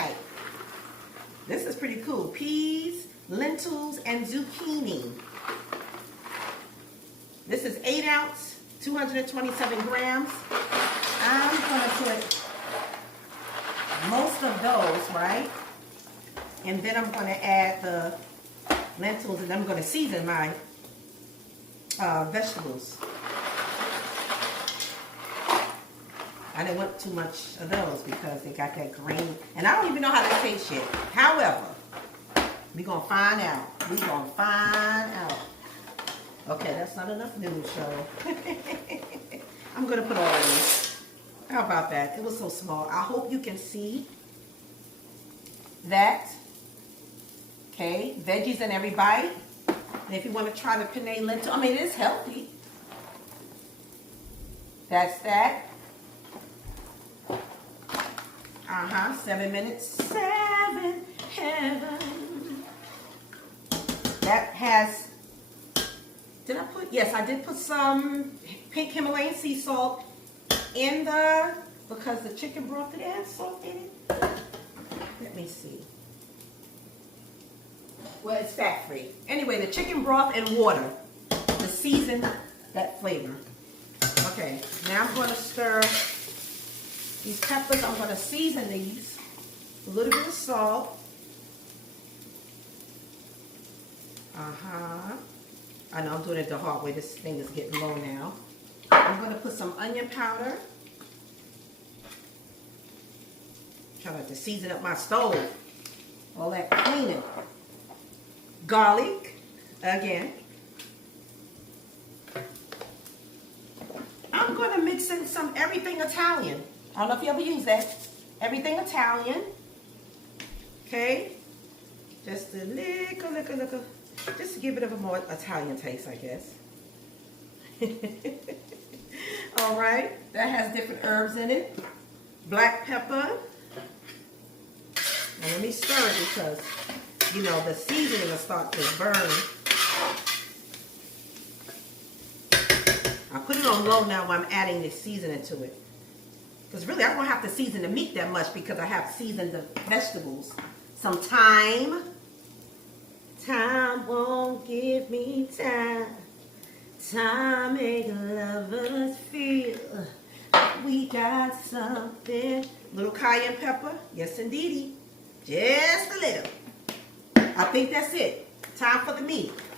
Okay. This is pretty cool. Peas, lentils, and zucchini. This is 8 ounce, 227 grams. I'm going to put most of those, right? And then I'm going to add the lentils, and I'm going to season my vegetables. I didn't want too much of those because they got that green. And I don't even know how they taste yet. However, we're going to find out. We're going to find out. Okay, that's not enough noodle show. I'm going to put all of this. How about that? It was so small. I hope you can see that. Okay, veggies in every bite. And if you want to try the penne lentil, I mean, it is healthy. That's that. 7 minutes. 7 heaven. That has, did I put? Yes, I did put some pink Himalayan sea salt in the, because the chicken broth, did it have salt in it? Let me see. Well, it's fat free. Anyway, the chicken broth and water to season that flavor. Okay, now I'm going to stir these peppers. I'm going to season these. A little bit of salt. I know I'm doing it the hard way. This thing is getting low now. I'm going to put some onion powder. Try not to season up my stove. All that cleaning. Garlic, again. I'm going to mix in some everything Italian. I don't know if you ever use that. Everything Italian. Okay. Just a little. Just to give it a more Italian taste, I guess. All right. That has different herbs in it. Black pepper. Now let me stir it because, you know, the seasoning will start to burn. I put it on low now while I'm adding the seasoning to it. Because really, I don't have to season the meat that much because I have seasoned the vegetables. Some thyme. Time won't give me time. Time make lovers feel we got something. Little cayenne pepper. Yes, indeedy. Just a little. I think that's it. Time for the meat.